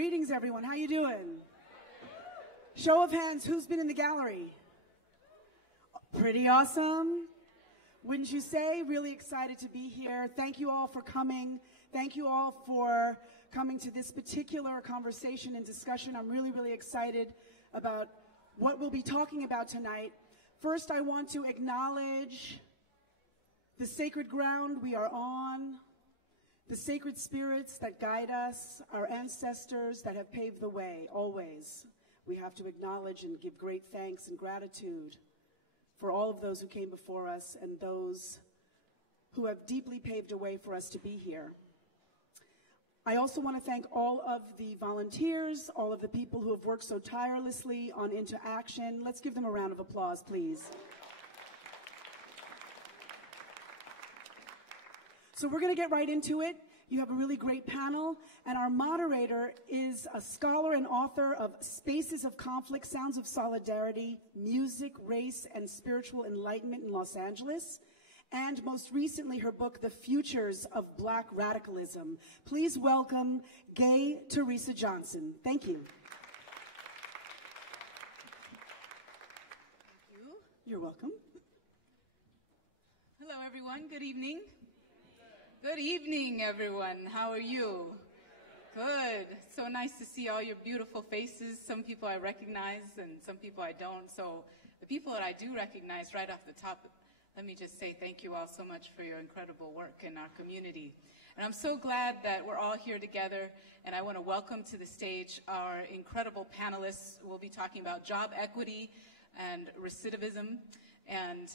Greetings, everyone. How you doing? Show of hands, who's been in the gallery? Pretty awesome. Wouldn't you say? Really excited to be here. Thank you all for coming. Thank you all for coming to this particular conversation and discussion. I'm really, really excited about what we'll be talking about tonight. First, I want to acknowledge the sacred ground we are on, the sacred spirits that guide us, our ancestors that have paved the way, always. We have to acknowledge and give great thanks and gratitude for all of those who came before us and those who have deeply paved a way for us to be here. I also want to thank all of the volunteers, all of the people who have worked so tirelessly on Into Action. Let's give them a round of applause, please. So we're going to get right into it. You have a really great panel, and our moderator is a scholar and author of Spaces of Conflict, Sounds of Solidarity, Music, Race, and Spiritual Enlightenment in Los Angeles, and most recently her book, The Futures of Black Radicalism. Please welcome Gay Teresa Johnson. Thank you. Thank you. You're welcome. Hello, everyone. Good evening. Good evening, everyone. How are you? Good. So nice to see all your beautiful faces. Some people I recognize and some people I don't. So the people that I do recognize right off the top, let me just say thank you all so much for your incredible work in our community. And I'm so glad that we're all here together, and I want to welcome to the stage our incredible panelists. We'll be talking about job equity and recidivism and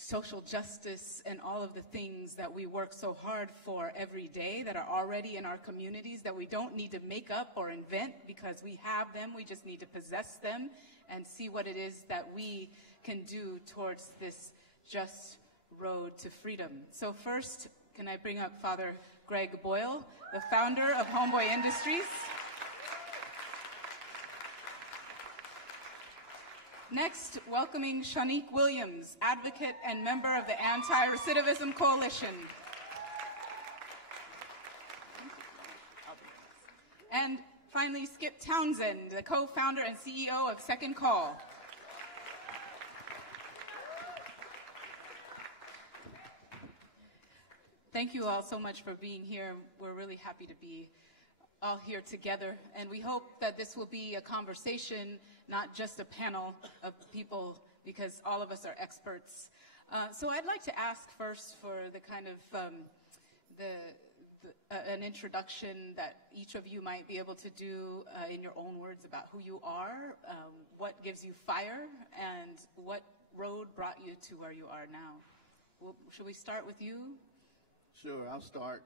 social justice and all of the things that we work so hard for every day that are already in our communities that we don't need to make up or invent because we have them. We just need to possess them and see what it is that we can do towards this just road to freedom. So first, can I bring up Father Greg Boyle, the founder of Homeboy Industries? Next, welcoming Shanique Williams, advocate and member of the Anti-Recidivism Coalition. And finally, Skip Townsend, the co-founder and CEO of Second Call. Thank you all so much for being here. We're really happy to be all here together, and we hope that this will be a conversation, not just a panel of people, because all of us are experts. So I'd like to ask first for the kind of an introduction that each of you might be able to do in your own words about who you are, what gives you fire, and what road brought you to where you are now. Well, should we start with you? Sure, I'll start.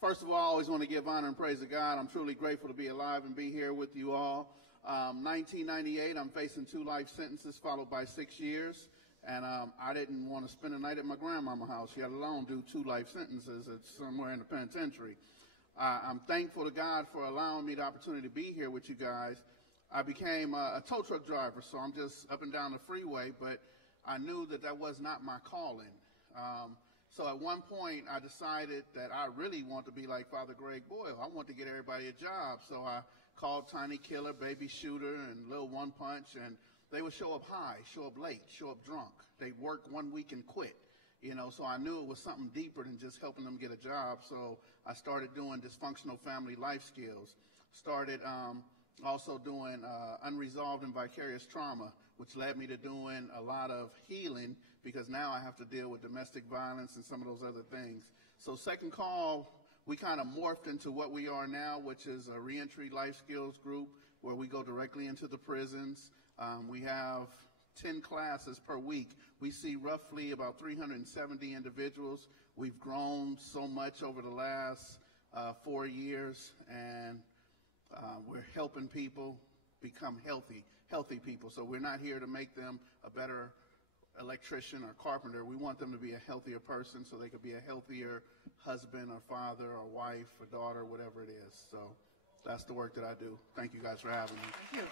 First of all, I always want to give honor and praise to God. I'm truly grateful to be alive and be here with you all. 1998, I'm facing 2 life sentences followed by 6 years. And I didn't want to spend a night at my grandmama's house, let alone do 2 life sentences at somewhere in the penitentiary. I'm thankful to God for allowing me the opportunity to be here with you guys. I became a tow truck driver, so I'm just up and down the freeway, but I knew that that was not my calling. So at one point, I decided that I really want to be like Father Greg Boyle. I want to get everybody a job. So I called Tiny Killer, Baby Shooter, and Lil One Punch, and they would show up high, show up late, show up drunk. They'd work 1 week and quit, so I knew it was something deeper than just helping them get a job. So I started doing dysfunctional family life skills, started also doing unresolved and vicarious trauma, which led me to doing a lot of healing because now I have to deal with domestic violence and some of those other things. So Second Call, we kind of morphed into what we are now, which is a reentry life skills group where we go directly into the prisons. We have 10 classes per week. We see roughly about 370 individuals. We've grown so much over the last 4 years, and we're helping people become healthy people. So we're not here to make them a better electrician or carpenter. We want them to be a healthier person so they could be a healthier husband or father or wife or daughter, whatever it is. So that's the work that I do. Thank you guys for having me. Thank you.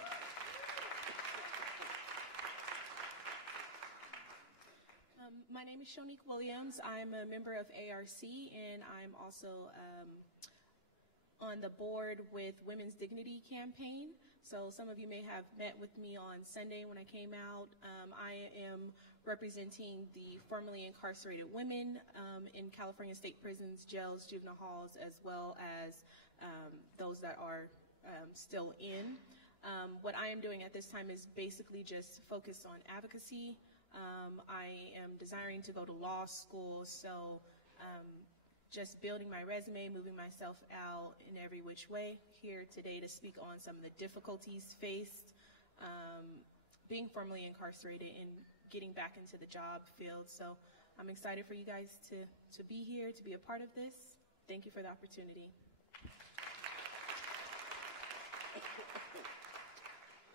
My name is Shanique Williams. I'm a member of ARC, and I'm also on the board with Women's Dignity Campaign. So some of you may have met with me on Sunday when I came out. I am representing the formerly incarcerated women in California state prisons, jails, juvenile halls, as well as those that are still in. What I am doing at this time is basically just focus on advocacy. I am desiring to go to law school, so just building my resume, moving myself out in every which way. Here today to speak on some of the difficulties faced being formerly incarcerated and getting back into the job field. So I'm excited for you guys to be here, to be a part of this. Thank you for the opportunity.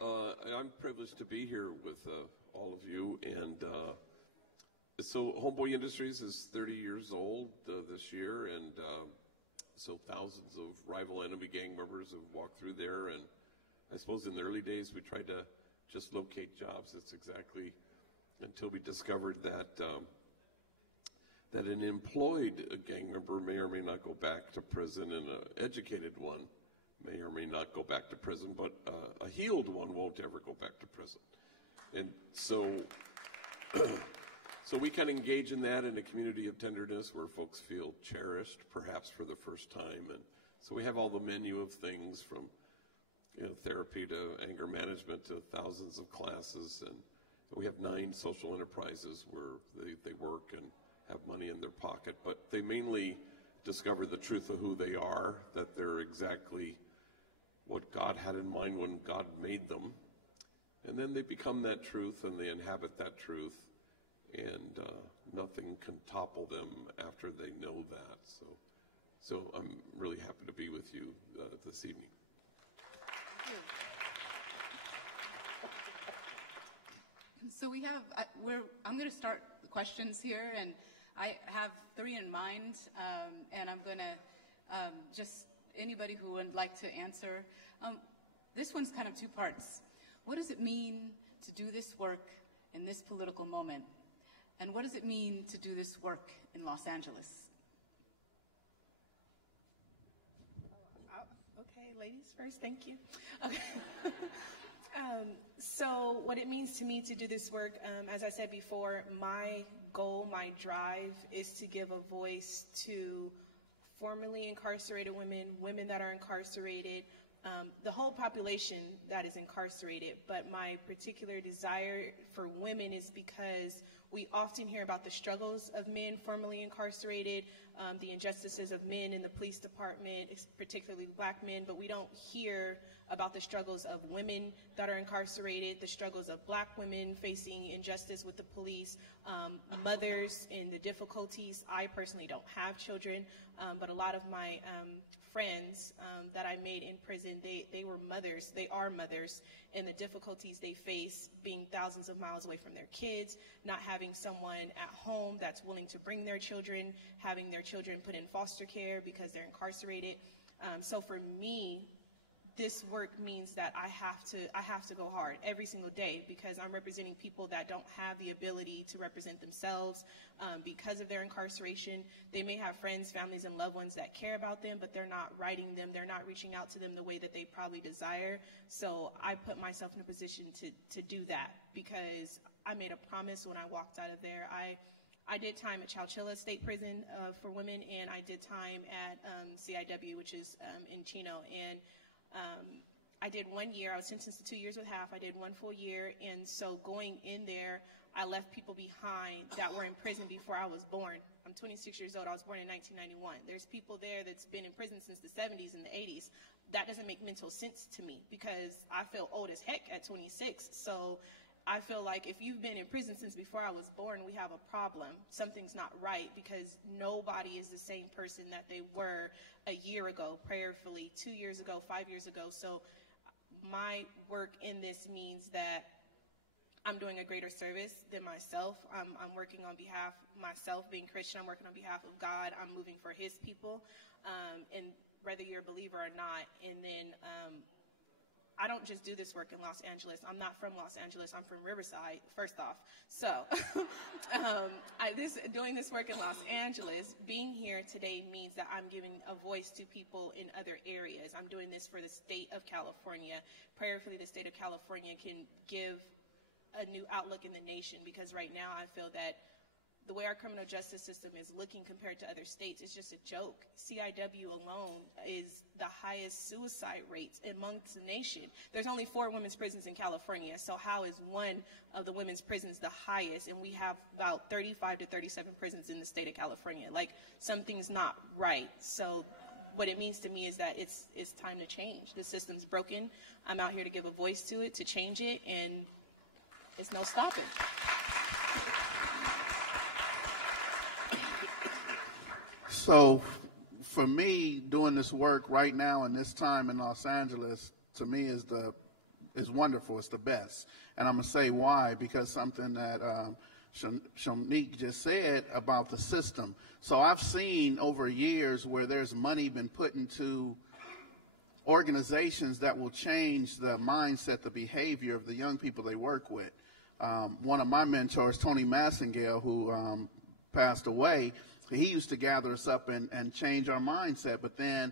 I'm privileged to be here with all of you, and so Homeboy Industries is 30 years old this year, and so thousands of rival enemy gang members have walked through there, and I suppose in the early days we tried to just locate jobs. It's exactly until we discovered that that an employed gang member may or may not go back to prison, and an educated one may or may not go back to prison, but a healed one won't ever go back to prison. And so so we can engage in that in a community of tenderness where folks feel cherished, perhaps for the first time. And so we have all the menu of things from therapy to anger management to thousands of classes. And we have 9 social enterprises where they work and have money in their pocket. But they mainly discover the truth of who they are, that they're exactly what God had in mind when God made them. And then they become that truth and they inhabit that truth. And nothing can topple them after they know that. So I'm really happy to be with you this evening. So we have, I'm going to start the questions here, and I have 3 in mind, and I'm going to just, anybody who would like to answer. This one's kind of 2 parts. What does it mean to do this work in this political moment? And what does it mean to do this work in Los Angeles? Okay, ladies first, thank you. Okay. So what it means to me to do this work, as I said before, my goal, my drive is to give a voice to formerly incarcerated women, women that are incarcerated, the whole population that is incarcerated. But my particular desire for women is because we often hear about the struggles of men formerly incarcerated, the injustices of men in the police department, particularly black men, but we don't hear about the struggles of women that are incarcerated, the struggles of black women facing injustice with the police, mothers and the difficulties. I personally don't have children, but a lot of my friends that I made in prison, they were mothers, they are mothers, and the difficulties they face being thousands of miles away from their kids, not having someone at home that's willing to bring their children, having their children put in foster care because they're incarcerated. So for me, this work means that I have to go hard every single day because I'm representing people that don't have the ability to represent themselves because of their incarceration. They may have friends, families, and loved ones that care about them, but they're not writing them. They're not reaching out to them the way that they probably desire. So I put myself in a position to do that because I made a promise when I walked out of there. I did time at Chowchilla State Prison for women, and I did time at CIW, which is in Chino. And I did 1 year. I was sentenced to 2 years with half. I did 1 full year. And so going in there, I left people behind that were in prison before I was born. I'm 26 years old. I was born in 1991. There's people there that's been in prison since the 70s and the 80s. That doesn't make mental sense to me because I feel old as heck at 26. So I feel like if you've been in prison since before I was born, we have a problem. Something's not right because nobody is the same person that they were a year ago, prayerfully, 2 years ago, 5 years ago. So my work in this means that I'm doing a greater service than myself. I'm working on behalf of myself, being Christian. I'm working on behalf of God. I'm moving for his people, and whether you're a believer or not. And then I don't just do this work in Los Angeles. I'm not from Los Angeles. I'm from Riverside, first off. So doing this work in Los Angeles, being here today means that I'm giving a voice to people in other areas. I'm doing this for the state of California. Prayerfully, the state of California can give a new outlook in the nation, because right now I feel that the way our criminal justice system is looking compared to other states is just a joke. CIW alone is the highest suicide rates amongst the nation. There's only 4 women's prisons in California, so how is one of the women's prisons the highest? And we have about 35 to 37 prisons in the state of California. Like, something's not right. So what it means to me is that it's time to change. The system's broken. I'm out here to give a voice to it, to change it, and it's no stopping. So for me, doing this work right now in this time in Los Angeles, to me is wonderful. It's the best. And I'm going to say why, because something that Shonique just said about the system. So I've seen over years where there's money been put into organizations that will change the mindset, the behavior of the young people they work with. One of my mentors, Tony Massengale, who passed away, he used to gather us up and change our mindset, but then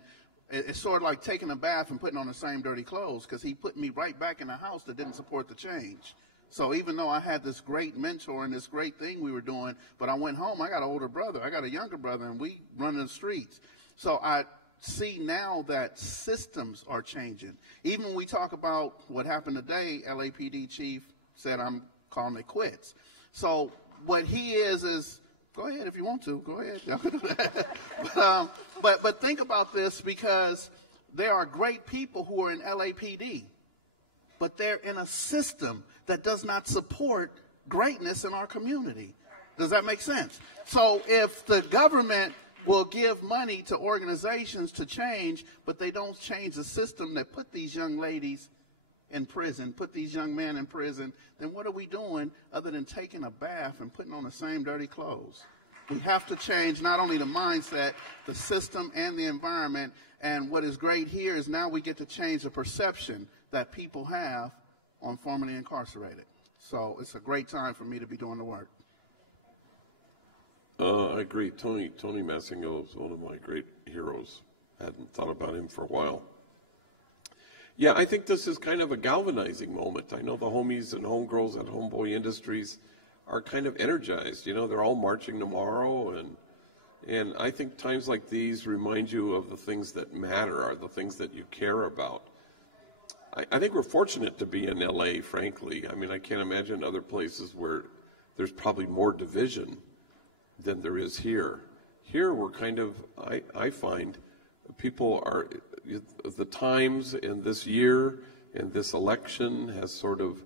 it's sort of like taking a bath and putting on the same dirty clothes, because he put me right back in a house that didn't support the change. So even though I had this great mentor and this great thing we were doing, but I went home, I got an older brother, I got a younger brother, and we run the streets. So I see now that systems are changing. Even when we talk about what happened today, LAPD chief said, I'm calling it quits. So what he is go ahead if you want to. Go ahead. But think about this, because there are great people who are in LAPD, but they're in a system that does not support greatness in our community. Does that make sense? So if the government will give money to organizations to change, but they don't change the system that put these young ladies in prison, put these young men in prison, then what are we doing other than taking a bath and putting on the same dirty clothes? We have to change not only the mindset, the system, and the environment. And what is great here is now we get to change the perception that people have on formerly incarcerated. So it's a great time for me to be doing the work. I agree. Tony Massengale is one of my great heroes. I hadn't thought about him for a while. Yeah, I think this is kind of a galvanizing moment. I know the homies and homegirls at Homeboy Industries are kind of energized. You know, they're all marching tomorrow, and I think times like these remind you of the things that matter, are the things that you care about. I think we're fortunate to be in LA, frankly. I mean, I can't imagine other places where there's probably more division than there is here. Here we're kind of, I find, people are, the times in this year and this election has sort of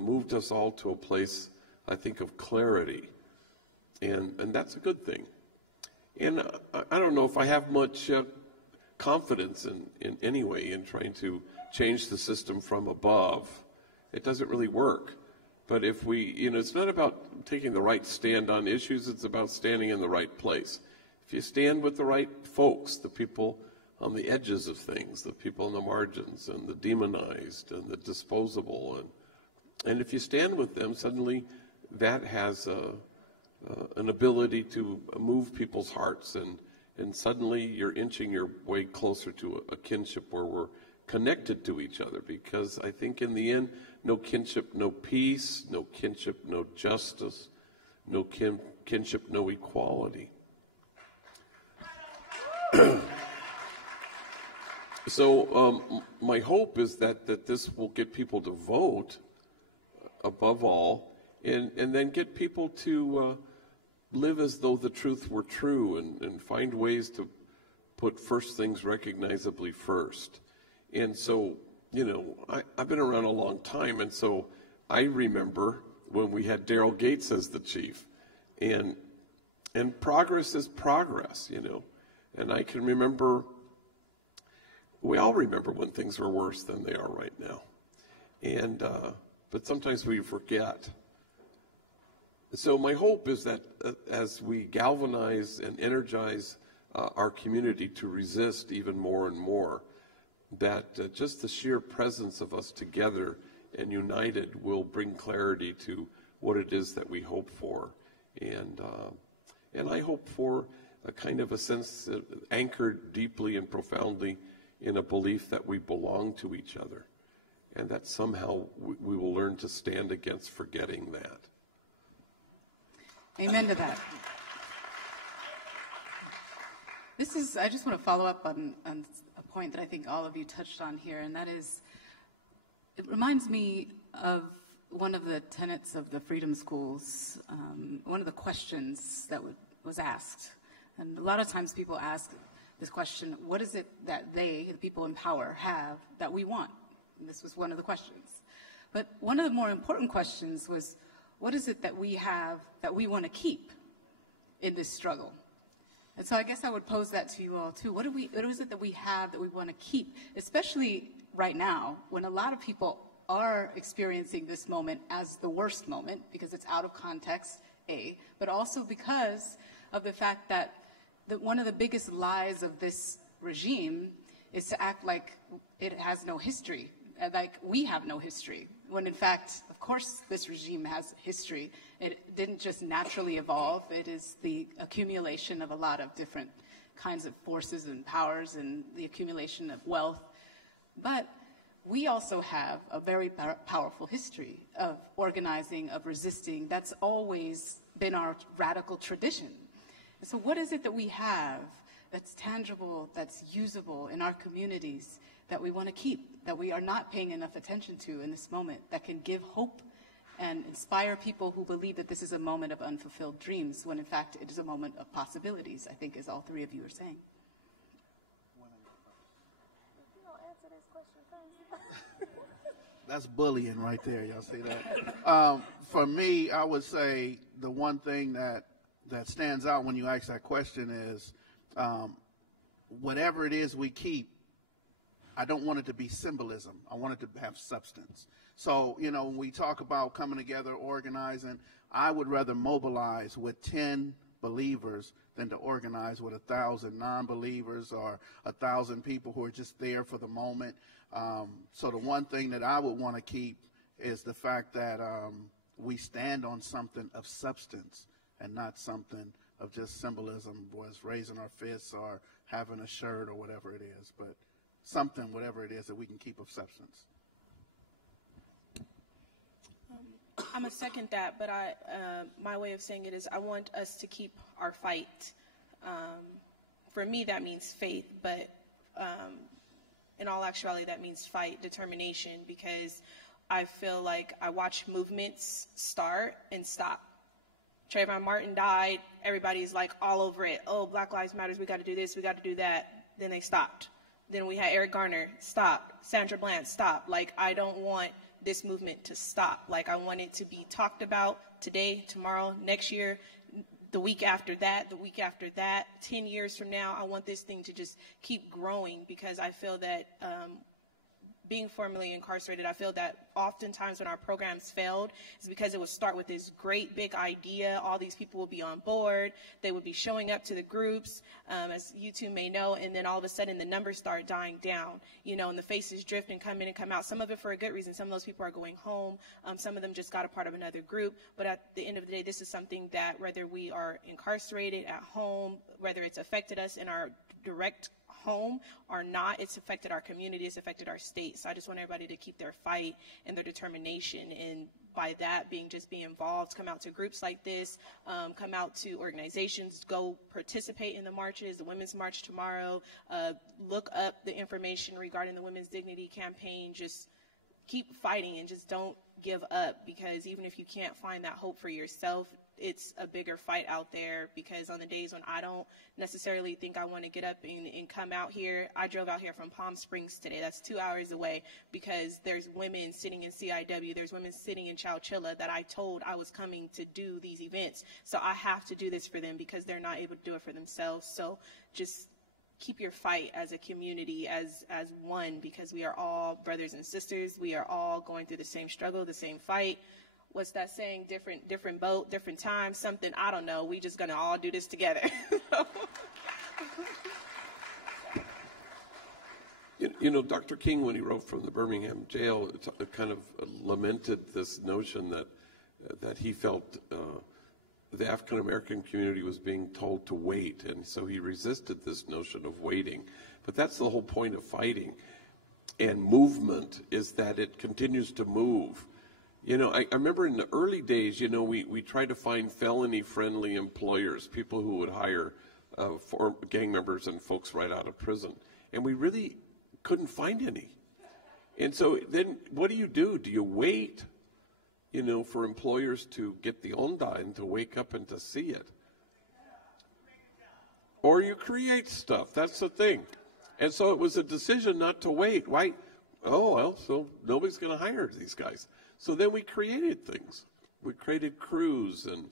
moved us all to a place, I think, of clarity. And that's a good thing. And I don't know if I have much confidence in any way in trying to change the system from above. It doesn't really work. But if we, it's not about taking the right stand on issues, it's about standing in the right place. If you stand with the right folks, the people on the edges of things, the people on the margins, and the demonized, and the disposable, and if you stand with them, suddenly that has an ability to move people's hearts, and suddenly you're inching your way closer to a kinship where we're connected to each other, because I think in the end, no kinship, no peace, no kinship, no justice, no kinship, no equality. So my hope is that this will get people to vote above all, and then get people to live as though the truth were true, and find ways to put first things recognizably first. And so, I've been around a long time, and so I remember when we had Daryl Gates as the chief, and progress is progress, And I can remember, we all remember when things were worse than they are right now. And but sometimes we forget. So my hope is that as we galvanize and energize our community to resist even more and more, that just the sheer presence of us together and united will bring clarity to what it is that we hope for. And I hope for a kind of a sense anchored deeply and profoundly in a belief that we belong to each other, and that somehow we will learn to stand against forgetting that. Amen to that. I just want to follow up on a point that I think all of you touched on here, and that is, it reminds me of one of the tenets of the Freedom Schools, one of the questions that was asked. And a lot of times people ask this question, what is it that they, the people in power, have that we want? And this was one of the questions. But one of the more important questions was, what is it that we have that we want to keep in this struggle? And so I guess I would pose that to you all too. What is it that we have that we want to keep, especially right now when a lot of people are experiencing this moment as the worst moment because it's out of context, A, but also because of the fact that one of the biggest lies of this regime is to act like it has no history, like we have no history, when in fact, of course, this regime has history. It didn't just naturally evolve. It is the accumulation of a lot of different kinds of forces and powers and the accumulation of wealth. But we also have a very powerful history of organizing, of resisting. That's always been our radical tradition. And so what is it that we have that's tangible, that's usable in our communities that we want to keep, that we are not paying enough attention to in this moment, that can give hope and inspire people who believe that this is a moment of unfulfilled dreams, when in fact it is a moment of possibilities, I think, as all three of you are saying. That's bullying right there. Y'all see that? For me, I would say the one thing that stands out when you ask that question is whatever it is we keep, I don't want it to be symbolism. I want it to have substance. So, when we talk about coming together, organizing, I would rather mobilize with 10 believers than to organize with 1,000 non-believers or 1,000 people who are just there for the moment. So the one thing that I would want to keep is the fact that we stand on something of substance and not something of just symbolism, was raising our fists or having a shirt or whatever it is, but something, whatever it is, that we can keep of substance. I'm going to second that, but my way of saying it is I want us to keep our fight. For me, that means faith, but in all actuality, that means fight, determination, because I feel like I watch movements start and stop. Trayvon Martin died. Everybody's like all over it. Oh, Black Lives Matter. We got to do this. We got to do that. Then they stopped. Then we had Eric Garner. Stopped. Sandra Bland. Stopped. Like, I don't want this movement to stop. Like, I want it to be talked about today, tomorrow, next year, the week after that, 10 years from now. I want this thing to just keep growing, because I feel that being formerly incarcerated, I feel that oftentimes when our programs failed is because it would start with this great big idea. All these people will be on board. They would be showing up to the groups, as you two may know, and then all of a sudden the numbers start dying down, and the faces drift and come in and come out. Some of it for a good reason. Some of those people are going home. Some of them just got a part of another group. But at the end of the day, this is something that, whether we are incarcerated at home, whether it's affected us in our direct home or not, it's affected our community, it's affected our state. So I just want everybody to keep their fight and their determination, and by that being involved, come out to groups like this, come out to organizations, go participate in the marches, the Women's March tomorrow, look up the information regarding the Women's Dignity Campaign. Just keep fighting and just don't give up, because even if you can't find that hope for yourself, it's a bigger fight out there. Because on the days when I don't necessarily think I want to get up and come out here, I drove out here from Palm Springs today. That's 2 hours away, because there's women sitting in CIW, there's women sitting in Chowchilla that I told I was coming to do these events. So I have to do this for them, because they're not able to do it for themselves. So just keep your fight as a community, as one, because we are all brothers and sisters. We are all going through the same struggle, the same fight. What's that saying? Different boat, different time, something, I don't know. We just gonna all do this together. You know, Dr. King, when he wrote from the Birmingham jail, it kind of lamented this notion that he felt the African American community was being told to wait, and so he resisted this notion of waiting. But that's the whole point of fighting and movement, is that it continues to move. You know, I remember in the early days, you know, we tried to find felony-friendly employers, people who would hire for gang members and folks right out of prison, and we really couldn't find any. And so then what do? Do you wait, you know, for employers to get the onda and to wake up and to see it? Or you create stuff. That's the thing. And so it was a decision not to wait. Why? Oh, well, so nobody's going to hire these guys. So then we created things. We created crews and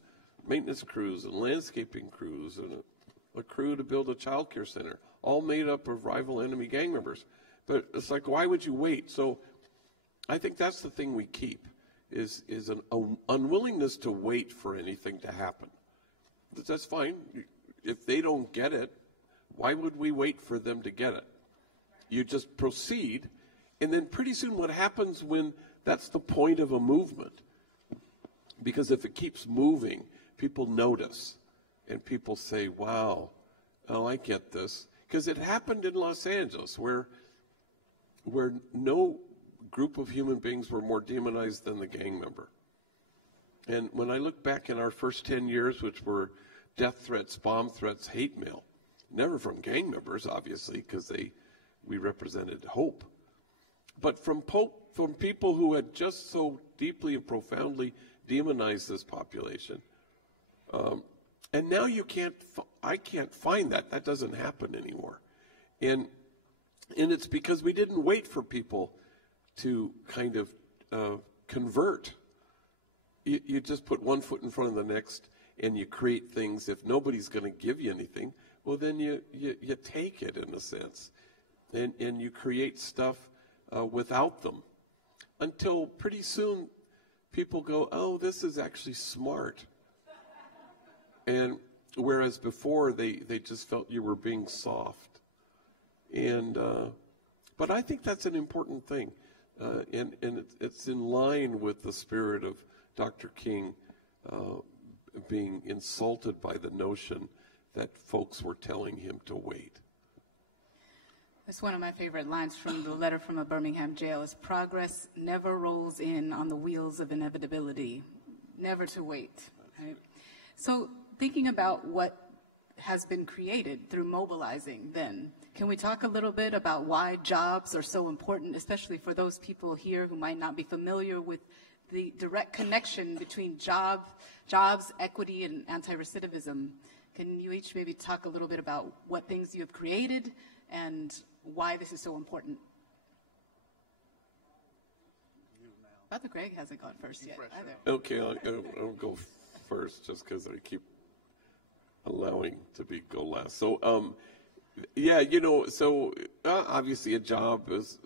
maintenance crews and landscaping crews and a crew to build a child care center, all made up of rival enemy gang members. But it's like, why would you wait? So I think that's the thing we keep, is an unwillingness to wait for anything to happen. That's fine. If they don't get it, why would we wait for them to get it? You just proceed, and then pretty soon what happens when that's the point of a movement? Because if it keeps moving, people notice, and people say, wow, oh, I get this. Because it happened in Los Angeles, where no group of human beings were more demonized than the gang member. And when I look back in our first 10 years, which were death threats, bomb threats, hate mail, never from gang members, obviously, because we represented hope, but from people who had just so deeply and profoundly demonized this population. And now I can't find that. That doesn't happen anymore. And it's because we didn't wait for people to kind of convert. You just put one foot in front of the next, and you create things. If nobody's going to give you anything, well, then you take it in a sense, and you create stuff without them, until pretty soon people go, oh, this is actually smart. And whereas before they just felt you were being soft. And but I think that's an important thing, and it's in line with the spirit of Dr. King being insulted by the notion that folks were telling him to wait. That's one of my favorite lines from the letter from a Birmingham jail is, progress never rolls in on the wheels of inevitability, never to wait. Right? So thinking about what has been created through mobilizing then, can we talk a little bit about why jobs are so important, especially for those people here who might not be familiar with the direct connection between jobs, equity, and anti-recidivism? Can you each maybe talk a little bit about what things you have created and why this is so important? Father Greg hasn't gone first yet either. Okay, I'll go first just because I keep allowing to go last. So, yeah, you know, so obviously a job is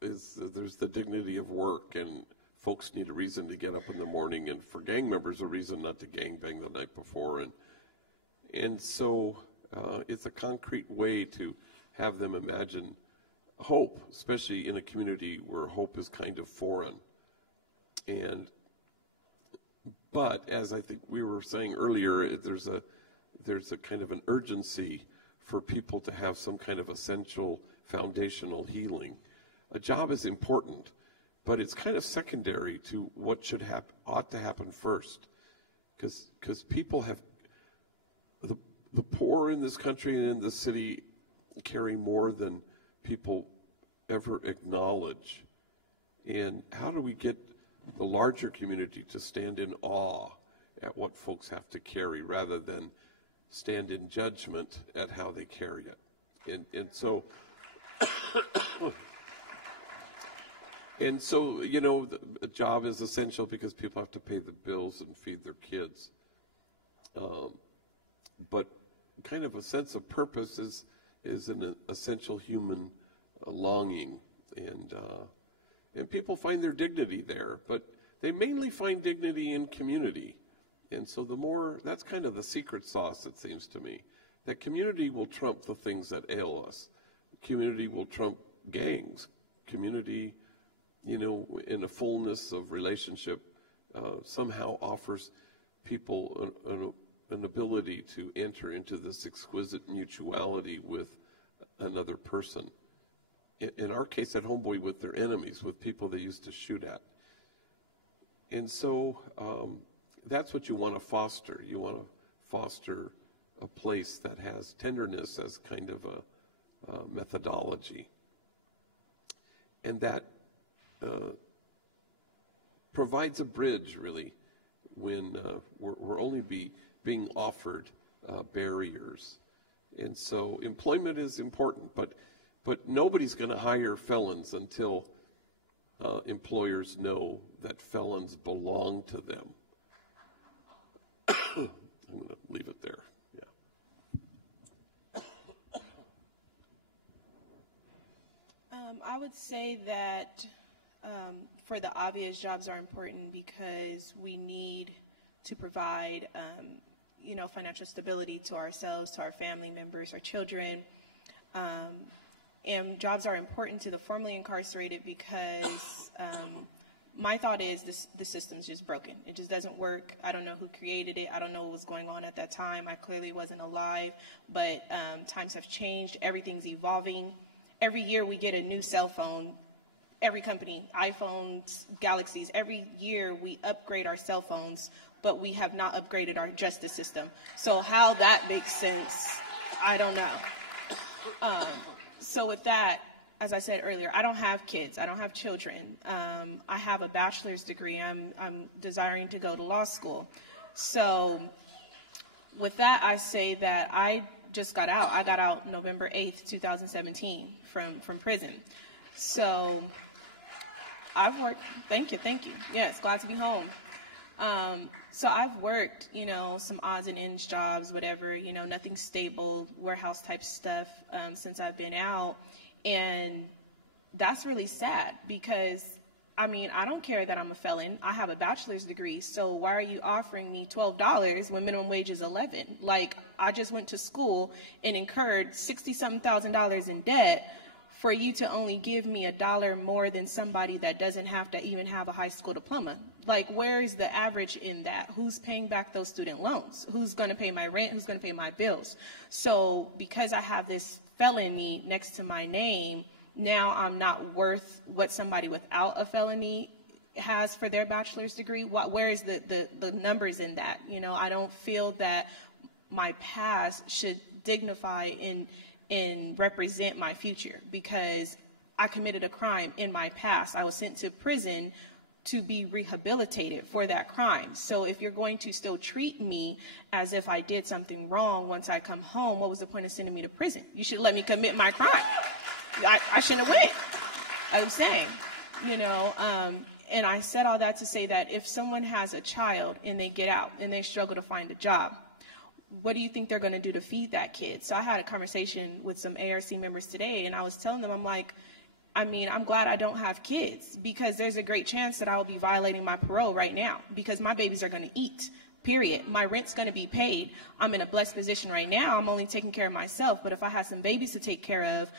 there's the dignity of work, and folks need a reason to get up in the morning, and for gang members a reason not to gangbang the night before, and so it's a concrete way to have them imagine hope, especially in a community where hope is kind of foreign. But as I think we were saying earlier, there's a kind of an urgency for people to have some kind of essential foundational healing. A job is important, but it's kind of secondary to what ought to happen first, because people have the poor in this country and in this city carry more than people ever acknowledge. And how do we get the larger community to stand in awe at what folks have to carry rather than stand in judgment at how they carry it? And so and so, you know, a job is essential because people have to pay the bills and feed their kids. But kind of a sense of purpose is an essential human longing, and people find their dignity there, but they mainly find dignity in community. And so that's kind of the secret sauce, it seems to me, that community will trump the things that ail us. Community will trump gangs. Community, in a fullness of relationship, somehow offers people an ability to enter into this exquisite mutuality with another person. In our case at Homeboy, with their enemies, with people they used to shoot at. And so that's what you want to foster. You want to foster a place that has tenderness as kind of a methodology. And that provides a bridge, really, when we're only being offered barriers. And so employment is important, but nobody's going to hire felons until employers know that felons belong to them. I'm going to leave it there. I would say that for the obvious, jobs are important because we need to provide, financial stability to ourselves, to our family members, our children. And jobs are important to the formerly incarcerated because my thought is the system's just broken. It just doesn't work. I don't know who created it. I don't know what was going on at that time. I clearly wasn't alive, but times have changed. Everything's evolving. Every year we get a new cell phone. Every company, iPhones, Galaxies, every year we upgrade our cell phones, but we have not upgraded our justice system. So how that makes sense, I don't know. So with that, as I said earlier, I don't have kids. I don't have children. I have a bachelor's degree. I'm desiring to go to law school. So with that, I say that I just got out. I got out November 8th, 2017 from prison. So I've worked, thank you. Yes, glad to be home. So I've worked, some odds and ends jobs, whatever, nothing stable, warehouse type stuff since I've been out. And that's really sad because, I don't care that I'm a felon. I have a bachelor's degree. So why are you offering me $12 when minimum wage is $11? Like, I just went to school and incurred $60-something thousand in debt for you to only give me $1 more than somebody that doesn't have to even have a high school diploma. Like, where is the average in that? Who's paying back those student loans? Who's going to pay my rent? Who's going to pay my bills? So because I have this felony next to my name, now I'm not worth what somebody without a felony has for their bachelor's degree. Where is the numbers in that? I don't feel that my past should dignify and represent my future because I committed a crime in my past. I was sent to prison to be rehabilitated for that crime. So if you're going to still treat me as if I did something wrong once I come home, what was the point of sending me to prison? You should let me commit my crime. I shouldn't have went. I'm saying, and I said all that to say that if someone has a child and they get out and they struggle to find a job, what do you think they're going to do to feed that kid? So I had a conversation with some ARC members today, and I was telling them, I'm like, I'm glad I don't have kids because there's a great chance that I will be violating my parole right now because my babies are going to eat, period. My rent's going to be paid. I'm in a blessed position right now. I'm only taking care of myself, but if I had some babies to take care of,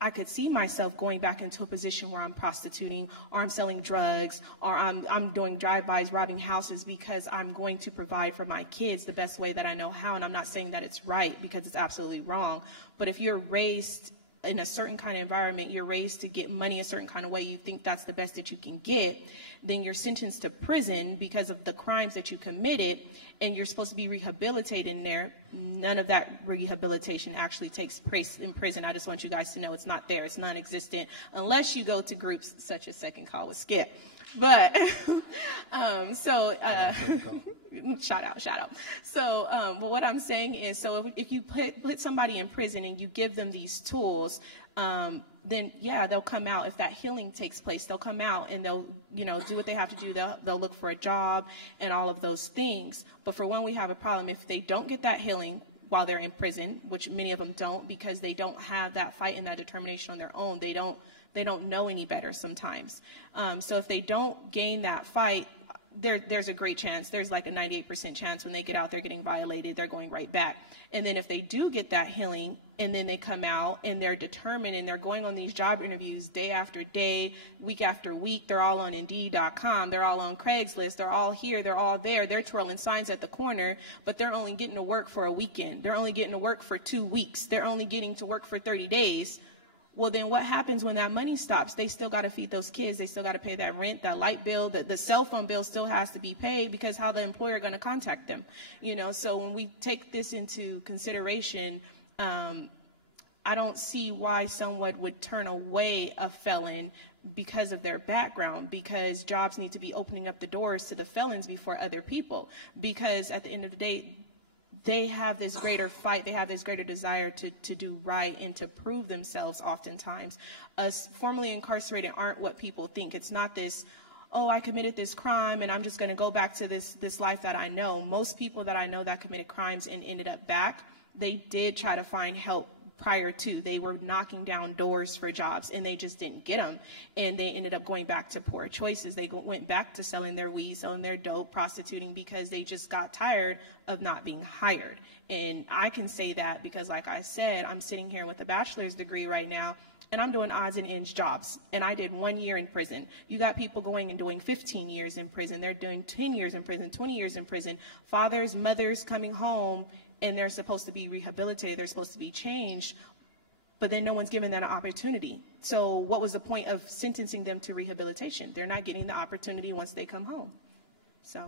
I could see myself going back into a position where I'm prostituting or I'm selling drugs or I'm doing drive-bys, robbing houses because I'm going to provide for my kids the best way that I know how. And I'm not saying that it's right because it's absolutely wrong. But if you're raised in a certain kind of environment, you're raised to get money a certain kind of way, you think that's the best that you can get, then you're sentenced to prison because of the crimes that you committed, and you're supposed to be rehabilitated in there. None of that rehabilitation actually takes place in prison. I just want you guys to know it's not there. It's non-existent unless you go to groups such as Second Call with Skip. But shout out. So, but what I'm saying is, so if you put somebody in prison and you give them these tools, then yeah, they'll come out. If that healing takes place, they'll come out and they'll, do what they have to do. They'll look for a job and all of those things. But for when we have a problem, if they don't get that healing while they're in prison, which many of them don't because they don't have that fight and that determination on their own, they don't know any better sometimes. So if they don't gain that fight, there's a great chance. There's like a 98% chance when they get out, they're getting violated, they're going right back. And then if they do get that healing, and then they come out and they're determined and they're going on these job interviews day after day, week after week. They're all on Indeed.com. They're all on Craigslist. They're all here. They're all there. They're twirling signs at the corner, but they're only getting to work for a weekend. They're only getting to work for 2 weeks. They're only getting to work for 30 days. Well, then what happens when that money stops? They still got to feed those kids. They still got to pay that rent, that light bill, the cell phone bill still has to be paid, because how the employer going to contact them? You know, so when we take this into consideration, I don't see why someone would turn away a felon because of their background, because jobs need to be opening up the doors to the felons before other people, because at the end of the day, they have this greater fight, they have this greater desire to do right and to prove themselves oftentimes. Us formerly incarcerated aren't what people think. It's not this, oh, I committed this crime and I'm just going to go back to this life that I know. Most people that I know that committed crimes and ended up back, they did try to find help prior to. They were knocking down doors for jobs and they just didn't get them, and they ended up going back to poor choices. They went back to selling their weed, selling their dope, prostituting, because they just got tired of not being hired. And I can say that because, like I said, I'm sitting here with a bachelor's degree right now and I'm doing odds and ends jobs, and I did 1 year in prison. You got people going and doing 15 years in prison. They're doing 10 years in prison, 20 years in prison. Fathers, mothers coming home, and they're supposed to be rehabilitated, they're supposed to be changed, but then no one's given that an opportunity. So what was the point of sentencing them to rehabilitation? They're not getting the opportunity once they come home. So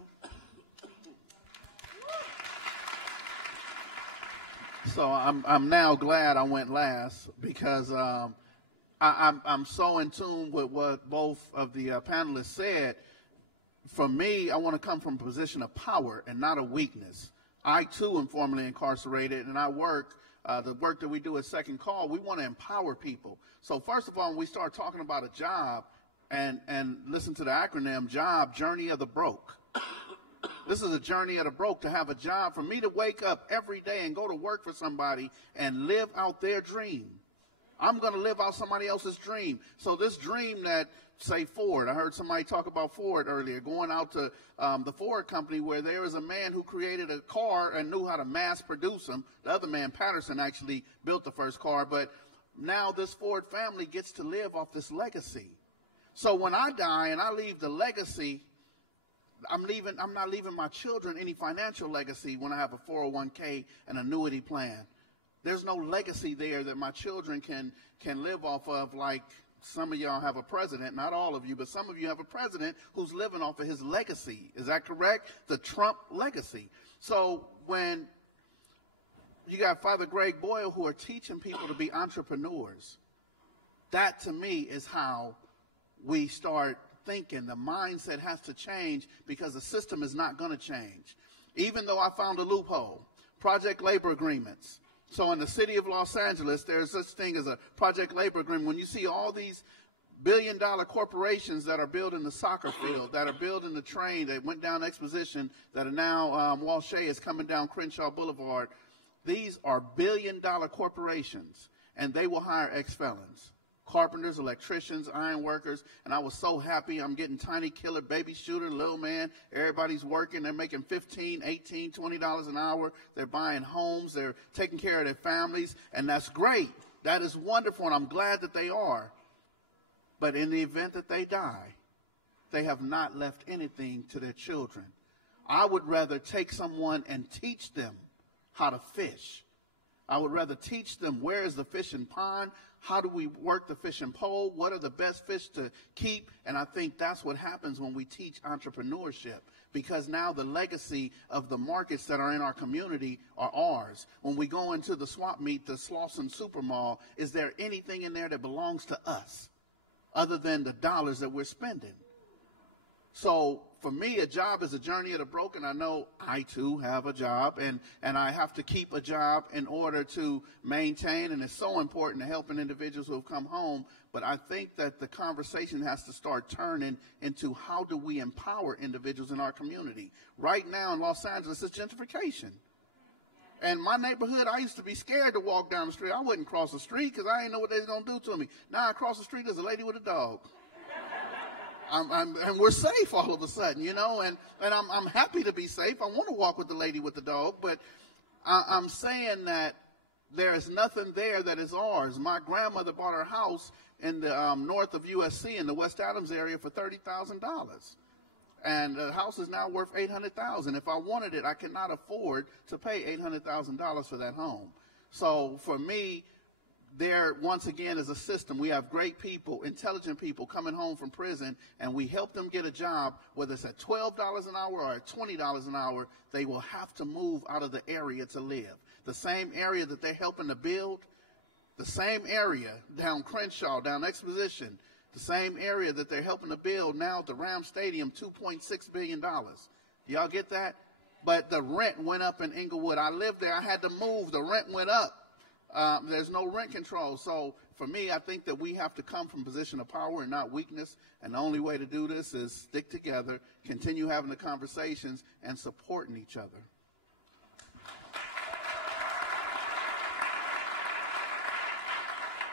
I'm now glad I went last, because I'm so in tune with what both of the panelists said. For me, I want to come from a position of power and not a weakness. I, too, am formerly incarcerated, and I work, the work that we do at Second Call, we want to empower people. So first of all, when we start talking about a job, and listen to the acronym, JOB, Journey of the Broke. This is a journey of the broke, to have a job, for me to wake up every day and go to work for somebody and live out their dream. I'm going to live out somebody else's dream. So this dream that, say, Ford, I heard somebody talk about Ford earlier, going out to the Ford company, where there was a man who created a car and knew how to mass produce them. The other man, Patterson, actually built the first car, but now this Ford family gets to live off this legacy. So when I die and I leave the legacy, I'm not leaving my children any financial legacy when I have a 401k and annuity plan. There's no legacy there that my children can live off of, like some of y'all have a president, not all of you, but some of you have a president who's living off of his legacy. Is that correct? The Trump legacy. So when you got Father Greg Boyle, who are teaching people to be entrepreneurs, that to me is how we start thinking. The mindset has to change, because the system is not going to change. Even though I found a loophole, project labor agreements. So in the city of Los Angeles, there's such thing as a project labor agreement. When you see all these billion-dollar corporations that are building the soccer field, that are building the train that went down Exposition, that are now Walshay is coming down Crenshaw Boulevard, these are billion-dollar corporations, and they will hire ex-felons. Carpenters, electricians, iron workers, and I was so happy. I'm getting Tiny Killer, Baby Shooter, Little Man. Everybody's working. They're making $15, $18, $20 an hour. They're buying homes. They're taking care of their families, and that's great. That is wonderful, and I'm glad that they are. But in the event that they die, they have not left anything to their children. I would rather take someone and teach them how to fish. I would rather teach them, where is the fishing pond? How do we work the fishing pole? What are the best fish to keep? And I think that's what happens when we teach entrepreneurship, because now the legacy of the markets that are in our community are ours. When we go into the swap meet, the Slauson Super Mall, is there anything in there that belongs to us other than the dollars that we're spending? So for me, a job is a journey of the broken. I know I, too, have a job, and I have to keep a job in order to maintain, and it's so important to helping individuals who have come home. But I think that the conversation has to start turning into, how do we empower individuals in our community? Right now in Los Angeles, it's gentrification. And my neighborhood, I used to be scared to walk down the street. I wouldn't cross the street because I didn't know what they was going to do to me. Now I cross the street, there's a lady with a dog. And we're safe all of a sudden, you know, and I'm happy to be safe. I want to walk with the lady with the dog, but I'm saying that There is nothing there that is ours. My grandmother bought her house in the north of USC in the West Adams area for $30,000. And the house is now worth $800,000. If I wanted it, I cannot afford to pay $800,000 for that home. So for me, there once again is a system. We have great people, intelligent people coming home from prison, and we help them get a job, whether it's at $12 an hour or at $20 an hour. They will have to move out of the area to live. The same area that they're helping to build, the same area down Crenshaw, down Exposition, the same area that they're helping to build now at the Ram Stadium, $2.6 billion. Y'all get that? But the rent went up in Inglewood. I lived there. I had to move. The rent went up. There's no rent control. So for me, I think that we have to come from a position of power and not weakness. And the only way to do this is stick together, continue having the conversations, and supporting each other.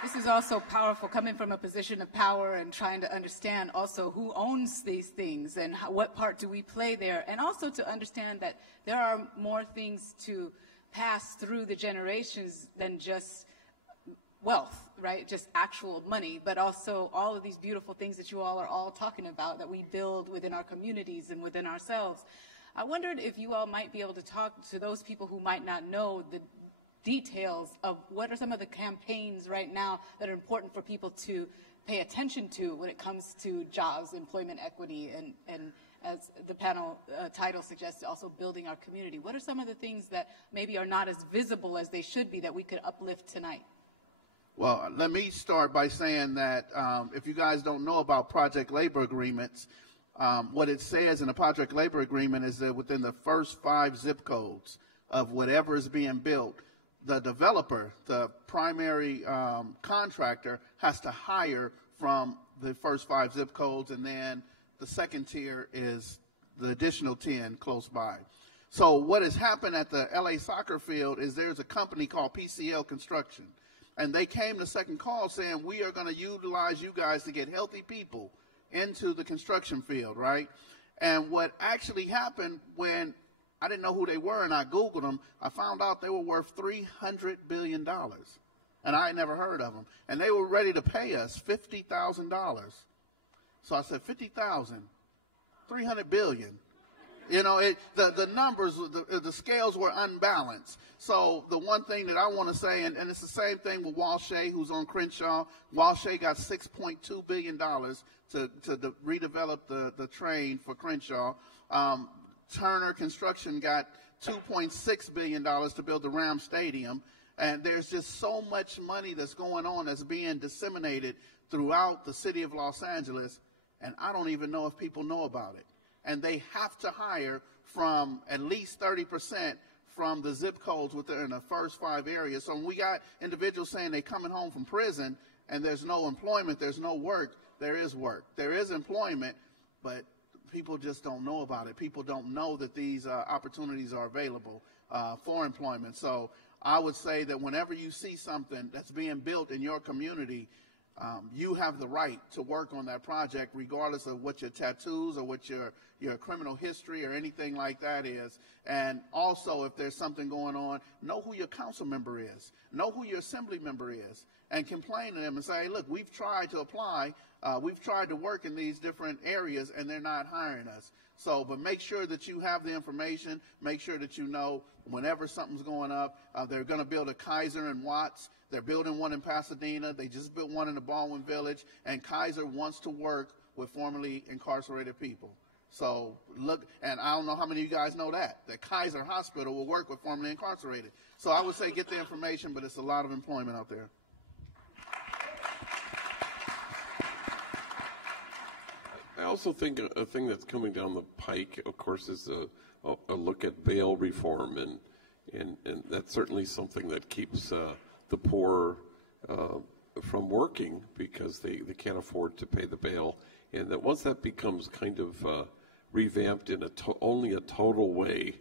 This is also powerful, coming from a position of power and trying to understand also who owns these things and what part do we play there, and also to understand that there are more things to pass through the generations than just wealth, right? Just actual money, but also all of these beautiful things that you all are all talking about that we build within our communities and within ourselves. I wondered if you all might be able to talk to those people who might not know the details of what are some of the campaigns right now that are important for people to pay attention to when it comes to jobs, employment equity, and as the panel title suggests, also building our community. What are some of the things that maybe are not as visible as they should be that we could uplift tonight? Well, let me start by saying that if you guys don't know about project labor agreements, what it says in a project labor agreement is that within the first 5 zip codes of whatever is being built, the developer, the primary contractor, has to hire from the first 5 zip codes, and then the second tier is the additional 10 close by. So what has happened at the LA soccer field is there's a company called PCL Construction, and they came to Second Call saying, we are going to utilize you guys to get healthy people into the construction field, right? And what actually happened when I didn't know who they were, and I Googled them. I found out they were worth $300 billion, and I had never heard of them. And they were ready to pay us $50,000. So I said, 50,000, 300 billion. You know, the numbers, the scales were unbalanced. So the one thing that I want to say, and it's the same thing with Walshay, who's on Crenshaw. Walshay got $6.2 billion to redevelop the train for Crenshaw. Turner Construction got $2.6 billion to build the Ram Stadium. And there's just so much money that's going on that's being disseminated throughout the city of Los Angeles, and I don't even know if people know about it. And they have to hire from at least 30% from the zip codes within the first 5 areas. So when we got individuals saying they're coming home from prison and there's no employment, there's no work, there is work. There is employment, but people just don't know about it. People don't know that these opportunities are available for employment. So I would say that whenever you see something that's being built in your community, you have the right to work on that project regardless of what your tattoos or what your criminal history or anything like that is. And also, if there's something going on, know who your council member is. Know who your assembly member is. And complain to them and say, hey, look, we've tried to apply. We've tried to work in these different areas, and they're not hiring us. So, but make sure that you have the information. Make sure that you know whenever something's going up. They're going to build a Kaiser in Watts. They're building one in Pasadena. They just built one in the Baldwin Village. And Kaiser wants to work with formerly incarcerated people. So look, and I don't know how many of you guys know that Kaiser Hospital will work with formerly incarcerated. So I would say get the information, but it's a lot of employment out there. I also think a thing that's coming down the pike, of course, is a look at bail reform, and that's certainly something that keeps the poor from working because they can't afford to pay the bail. And that once that becomes kind of revamped in only a total way,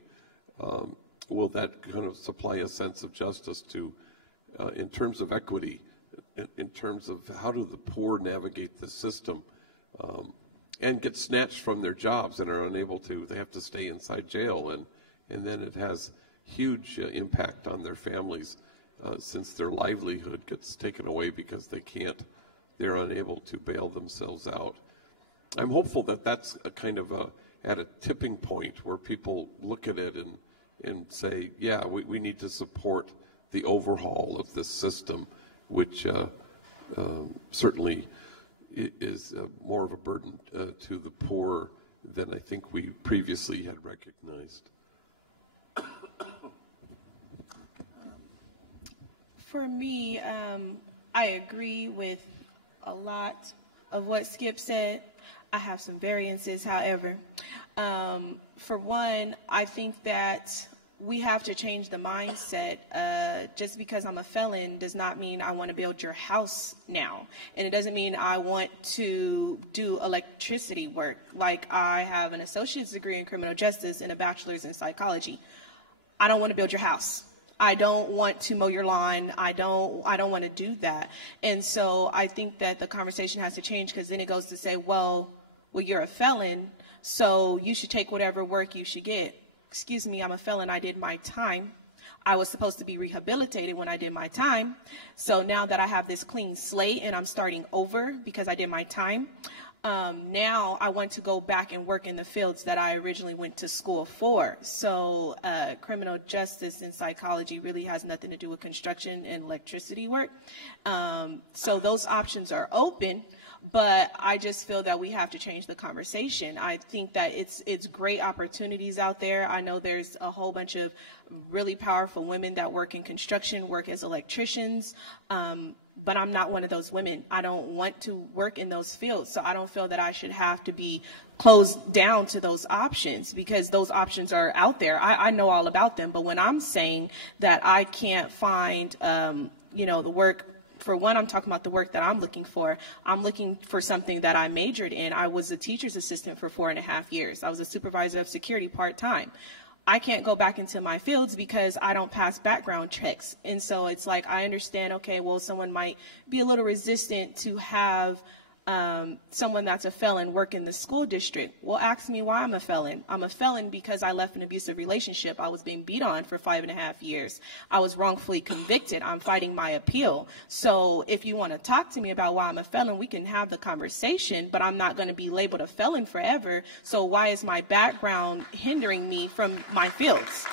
will that kind of supply a sense of justice to, in terms of equity, in terms of how do the poor navigate the system, and get snatched from their jobs and are unable to, they have to stay inside jail, and then it has huge impact on their families. since their livelihood gets taken away because they're unable to bail themselves out. I'm hopeful that that's a kind of at a tipping point where people look at it and say, yeah, we need to support the overhaul of this system, which certainly is more of a burden to the poor than I think we previously had recognized. For me, I agree with a lot of what Skip said. I have some variances, however. For one, I think that we have to change the mindset. Just because I'm a felon does not mean I want to build your house now. And it doesn't mean I want to do electricity work. Like, I have an associate's degree in criminal justice and a bachelor's in psychology. I don't want to build your house. I don't want to mow your lawn. I don't want to do that. And so I think that the conversation has to change, because then it goes to say, well, you're a felon, so you should take whatever work you should get. Excuse me, I'm a felon. I did my time. I was supposed to be rehabilitated when I did my time. So now that I have this clean slate and I'm starting over because I did my time, now I want to go back and work in the fields that I originally went to school for. So criminal justice and psychology really has nothing to do with construction and electricity work. So those options are open, but I just feel that we have to change the conversation. I think that it's great opportunities out there. I know there's a whole bunch of really powerful women that work in construction, work as electricians, but I'm not one of those women. I don't want to work in those fields, so I don't feel that I should have to be closed down to those options, because those options are out there. I know all about them, but when I'm saying that I can't find, the work, for one, I'm talking about the work that I'm looking for. I'm looking for something that I majored in. I was a teacher's assistant for 4.5 years. I was a supervisor of security part-time. I can't go back into my fields because I don't pass background checks. And so it's like, I understand, okay, well, someone might be a little resistant to have someone that's a felon work in the school district. Well, ask me why I'm a felon. I'm a felon because I left an abusive relationship. I was being beat on for 5.5 years. I was wrongfully convicted. I'm fighting my appeal. So if you want to talk to me about why I'm a felon, we can have the conversation, but I'm not going to be labeled a felon forever. So why is my background hindering me from my fields?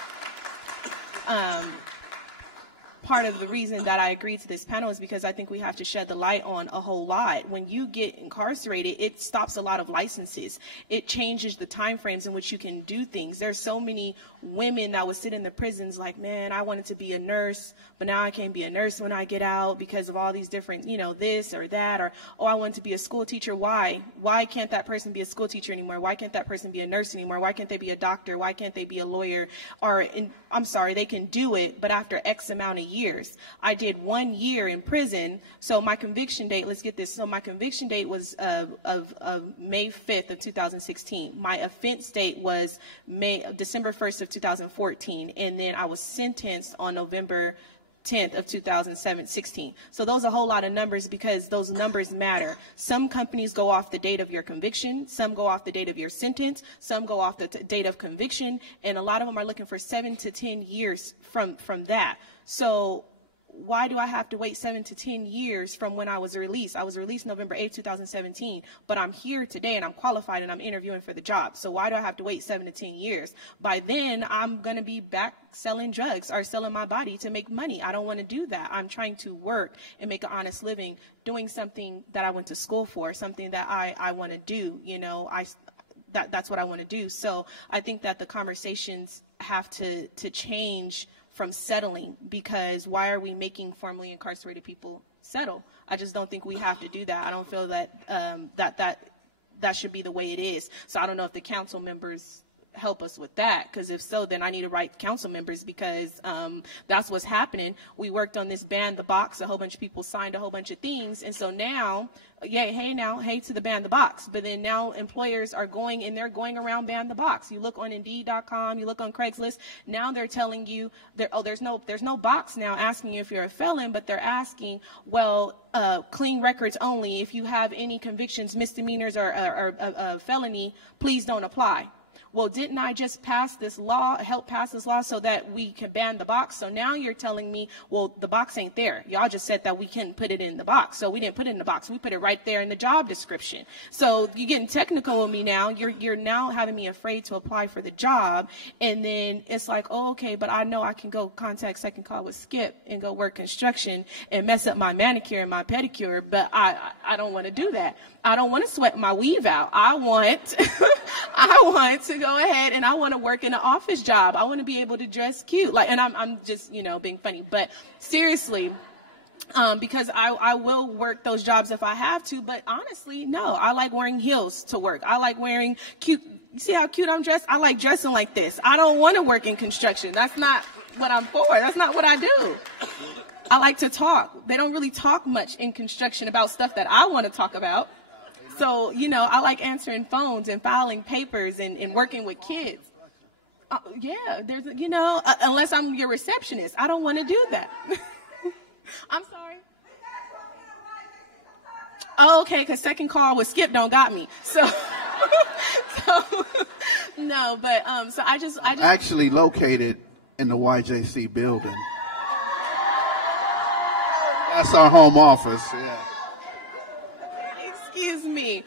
Part of the reason that I agreed to this panel is because I think we have to shed the light on a whole lot. When you get incarcerated, it stops a lot of licenses. It changes the time frames in which you can do things. There's so many women that would sit in the prisons like, man, I wanted to be a nurse, but now I can't be a nurse when I get out because of all these different, this or that, or, oh, I want to be a school teacher. Why? Why can't that person be a school teacher anymore? Why can't that person be a nurse anymore? Why can't they be a doctor? Why can't they be a lawyer? I'm sorry, they can do it, but after X amount of years. I did 1 year in prison, so my conviction date, let's get this, so my conviction date was of May 5th of 2016. My offense date was December 1st of 2014, and then I was sentenced on November 10th of 2016. So those are a whole lot of numbers because those numbers matter. Some companies go off the date of your conviction, some go off the date of your sentence, some go off the date of conviction, and a lot of them are looking for 7 to 10 years from that. So why do I have to wait 7 to 10 years from when I was released? I was released November 8, 2017, but I'm here today and I'm qualified and I'm interviewing for the job. So why do I have to wait 7 to 10 years? By then, I'm going to be back selling drugs or selling my body to make money. I don't want to do that. I'm trying to work and make an honest living doing something that I went to school for, something that I want to do. That's what I want to do. So I think that the conversations have to change from settling, because why are we making formerly incarcerated people settle? I just don't think we have to do that. I don't feel that that should be the way it is. So I don't know if the council members help us with that, because if so, then I need to write council members, because that's what's happening. We worked on this ban the box. A whole bunch of people signed a whole bunch of things, and so now, hey to the ban the box. But then now employers are going and they're going around ban the box. You look on Indeed.com, you look on Craigslist. Now they're telling you there's no box now asking you if you're a felon, but they're asking, clean records only. If you have any convictions, misdemeanors, or felony, please don't apply. Well, didn't I just pass this law, help pass this law so that we can ban the box? So now you're telling me, well, the box ain't there. Y'all just said that we couldn't put it in the box. So we didn't put it in the box. We put it right there in the job description. So you're getting technical with me now. You're now having me afraid to apply for the job. And then it's like, oh, okay, but I know I can go contact Second Call with Skip and go work construction and mess up my manicure and my pedicure. But I don't want to do that. I don't want to sweat my weave out. I want to go ahead and I want to work in an office job. I want to be able to dress cute. Like, and I'm just, being funny. But seriously, because I will work those jobs if I have to. But honestly, no, I like wearing heels to work. I like wearing cute. You see how cute I'm dressed? I like dressing like this. I don't want to work in construction. That's not what I'm for. That's not what I do. I like to talk. They don't really talk much in construction about stuff that I want to talk about. So, I like answering phones and filing papers and working with kids. Yeah, there's, unless I'm your receptionist, I don't want to do that. I'm sorry. Oh, okay, because Second Call with Skip don't got me. So, no, but, so I just. Actually located in the YJC building. That's our home office, yeah. Excuse me.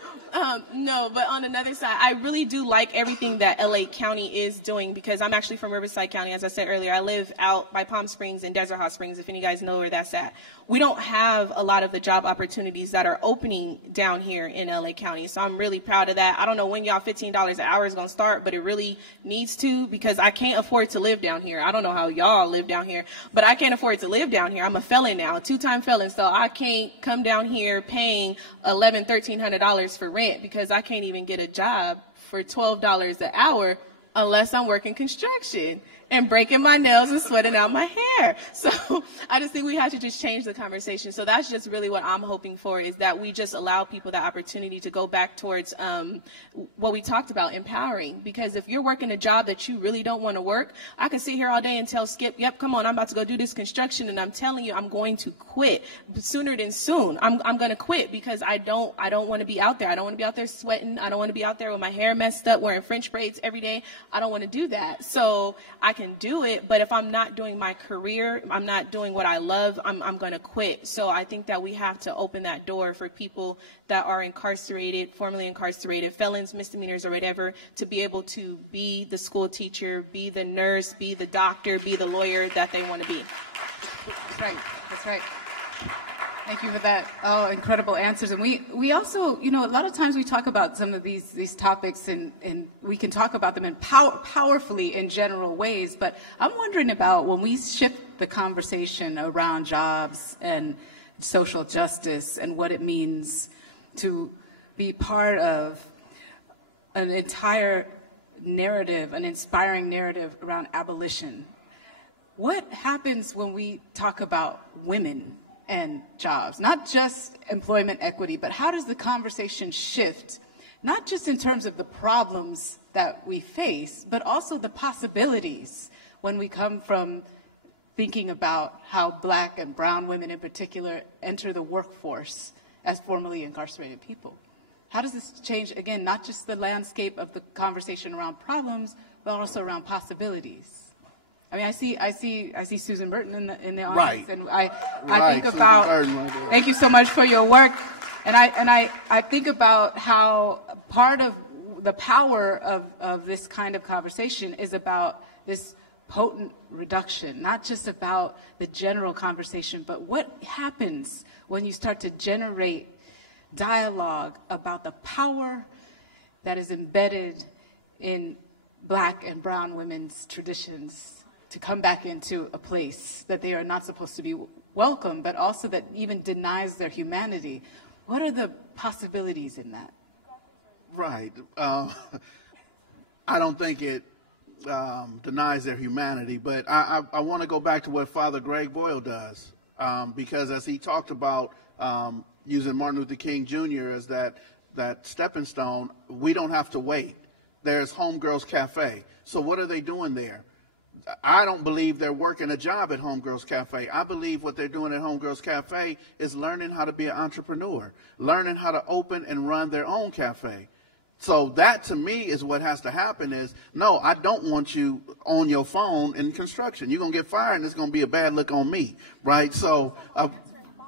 No, but on another side, I really do like everything that LA County is doing because I'm actually from Riverside County. As I said earlier, I live out by Palm Springs and Desert Hot Springs, if any guys know where that's at. We don't have a lot of the job opportunities that are opening down here in LA County, so I'm really proud of that. I don't know when y'all $15 an hour is going to start, but it really needs to because I can't afford to live down here. I don't know how y'all live down here, but I can't afford to live down here. I'm a felon now, a two-time felon, so I can't come down here paying $1,100, $1,300 for rent because I can't even get a job for $12 an hour unless I'm working construction and breaking my nails and sweating out my hair. So I just think we have to just change the conversation. So that's just really what I'm hoping for is that we just allow people the opportunity to go back towards what we talked about, empowering. Because if you're working a job that you really don't want to work, I can sit here all day and tell Skip, yep, come on, I'm about to go do this construction and I'm telling you I'm going to quit sooner than soon. I'm going to quit because I don't want to be out there. I don't want to be out there sweating. I don't want to be out there with my hair messed up, wearing French braids every day. I don't want to do that. So I can do it, but if I'm not doing my career, I'm not doing what I love, I'm going to quit. So I think that we have to open that door for people that are incarcerated, formerly incarcerated, felons, misdemeanors, or whatever, to be able to be the school teacher, be the nurse, be the doctor, be the lawyer that they want to be. That's right. That's right. Thank you for that. Oh, incredible answers. And we also, a lot of times we talk about some of these topics and we can talk about them in powerfully in general ways. But I'm wondering about when we shift the conversation around jobs and social justice and what it means to be part of an entire narrative, an inspiring narrative around abolition. What happens when we talk about women and jobs, not just employment equity, but how does the conversation shift, not just in terms of the problems that we face, but also the possibilities when we come from thinking about how Black and brown women in particular enter the workforce as formerly incarcerated people? How does this change, again, not just the landscape of the conversation around problems, but also around possibilities? I mean, I see Susan Burton in the audience, right. And I think about. Thank you so much for your work, and I think about how part of the power of this kind of conversation is about this potent reduction, not just about the general conversation, but what happens when you start to generate dialogue about the power that is embedded in Black and brown women's traditions to come back into a place that they are not supposed to be welcome, but also that even denies their humanity. What are the possibilities in that? Right. I don't think it denies their humanity, but I want to go back to what Father Greg Boyle does, because as he talked about using Martin Luther King Jr. as that stepping stone, we don't have to wait. There's Homegirls Cafe. So what are they doing there? I don't believe they're working a job at Homegirls Cafe. I believe what they're doing at Homegirls Cafe is learning how to be an entrepreneur, learning how to open and run their own cafe. So that to me is what has to happen is, no, I don't want you on your phone in construction. You're going to get fired and it's going to be a bad look on me, right? So,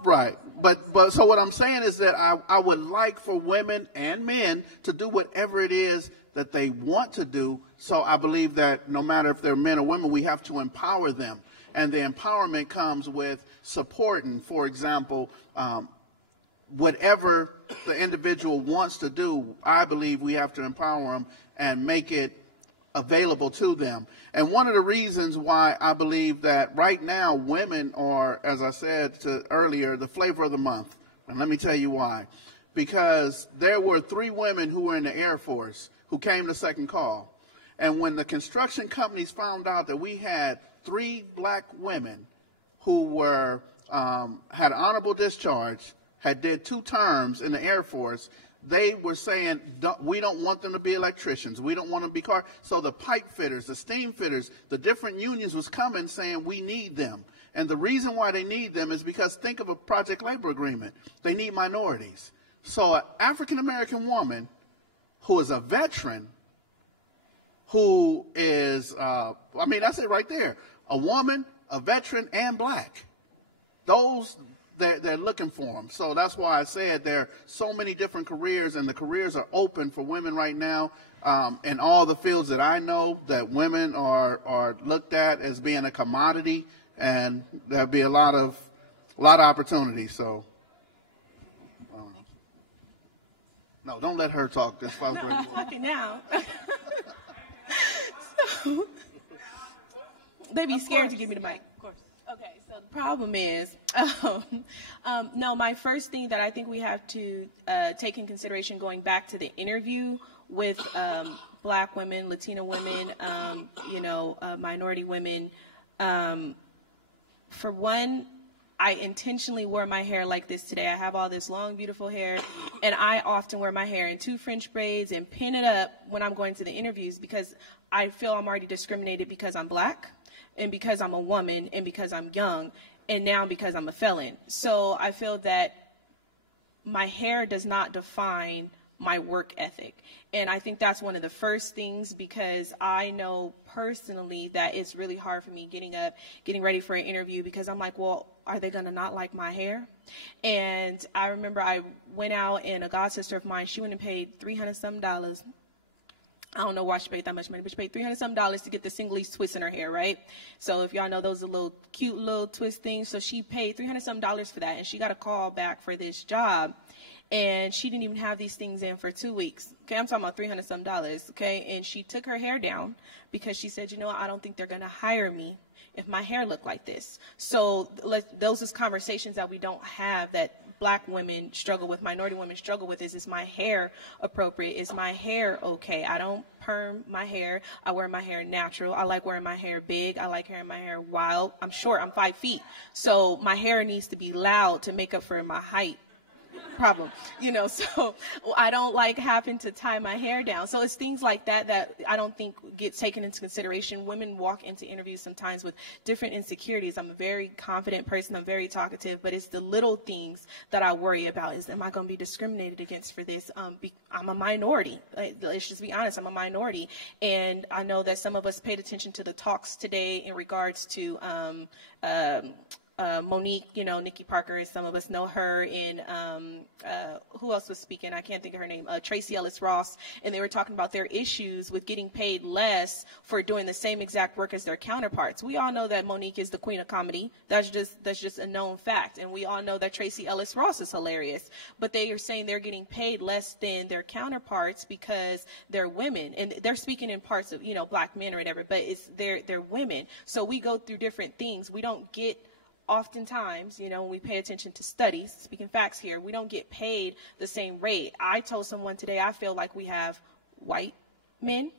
right. But so what I'm saying is that I would like for women and men to do whatever it is that they want to do. So I believe that no matter if they're men or women, we have to empower them. And the empowerment comes with supporting, for example, whatever the individual wants to do, I believe we have to empower them and make it available to them. And one of the reasons why I believe that right now women are, as I said earlier, the flavor of the month. And let me tell you why. Because there were 3 women who were in the Air Force who came to second call. And when the construction companies found out that we had 3 black women who were had honorable discharge, had did 2 terms in the Air Force, they were saying, we don't want them to be electricians. We don't want them to be car. So the pipe fitters, the steam fitters, the different unions was coming saying we need them. And the reason why they need them is because think of a project labor agreement. They need minorities. So an African-American woman who is a veteran, who is, that's it right there. A woman, a veteran, and black. Those, they're looking for them. So that's why I said there are so many different careers, and the careers are open for women right now. In all the fields that I know, that women are looked at as being a commodity, and there'll be a lot of opportunities. So, no, don't let her talk. This Father Greg. I'm talking now. So, they be scared to give me the mic. Of course. Okay, so the problem is, no, my first thing that I think we have to take in consideration going back to the interview with black women, Latina women, minority women. For one, I intentionally wore my hair like this today. I have all this long, beautiful hair, and I often wear my hair in 2 French braids and pin it up when I'm going to the interviews because I feel I'm already discriminated because I'm black and because I'm a woman and because I'm young and now because I'm a felon. So I feel that my hair does not define my work ethic. And I think that's one of the first things because I know personally that it's really hard for me getting up, getting ready for an interview because I'm like, well, are they going to not like my hair? And I remember I went out and a god sister of mine, she went and paid $300-some. I don't know why she paid that much money, but she paid $300-some to get the single-leaf twist in her hair, right? So if y'all know those are little cute little twist things. So she paid $300-some for that, and she got a call back for this job. And she didn't even have these things in for 2 weeks. Okay, I'm talking about $300-some, okay? And she took her hair down because she said, I don't think they're going to hire me if my hair looked like this. So those are conversations that we don't have that black women struggle with, minority women struggle with is my hair appropriate? Is my hair okay? I don't perm my hair. I wear my hair natural. I like wearing my hair big. I like wearing my hair wild. I'm short. I'm 5 feet. So my hair needs to be loud to make up for my height problem, so I don't like having to tie my hair down. So it's things like that I don't think gets taken into consideration. Women walk into interviews sometimes with different insecurities. I'm a very confident person. I'm very talkative, but it's the little things that I worry about is, am I going to be discriminated against for this? I'm a minority. Let's just be honest. I'm a minority. And I know that some of us paid attention to the talks today in regards to Monique, Nikki Parker, some of us know her, and who else was speaking? I can't think of her name. Tracy Ellis Ross, and they were talking about their issues with getting paid less for doing the same exact work as their counterparts. We all know that Monique is the queen of comedy. That's just a known fact, and we all know that Tracy Ellis Ross is hilarious. But they are saying they're getting paid less than their counterparts because they're women, and they're speaking in parts of black men or whatever. But they're women, so we go through different things. We don't get. Oftentimes, when we pay attention to studies, speaking facts here, we don't get paid the same rate. I told someone today I feel like we have white men,